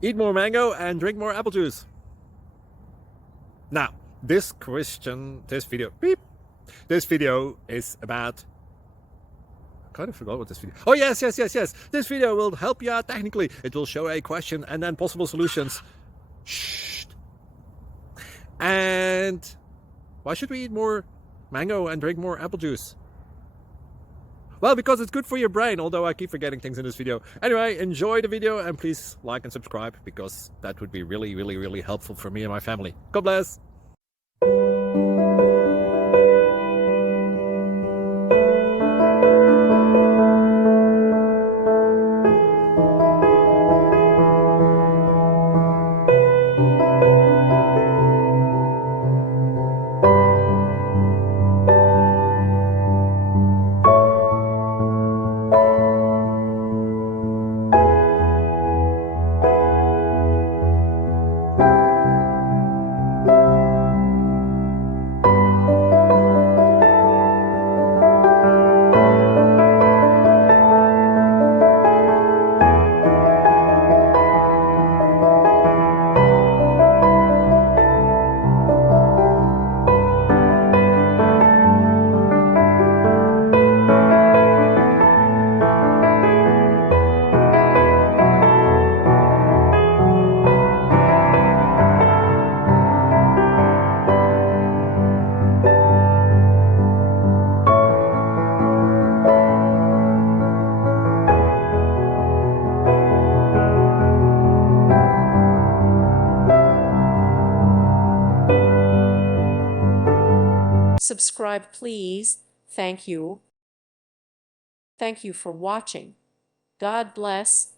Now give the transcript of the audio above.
Eat more mango and drink more apple juice. Now, this video is about, I kind of forgot what this video. Oh, yes. This video will help you out technically. It will show a question and then possible solutions. Shh. And why should we eat more mango and drink more apple juice? Well, because it's good for your brain, although I keep forgetting things in this video. Anyway, enjoy the video and please like and subscribe, because that would be really helpful for me and my family. God bless. Subscribe, please. Thank you. Thank you for watching. God bless.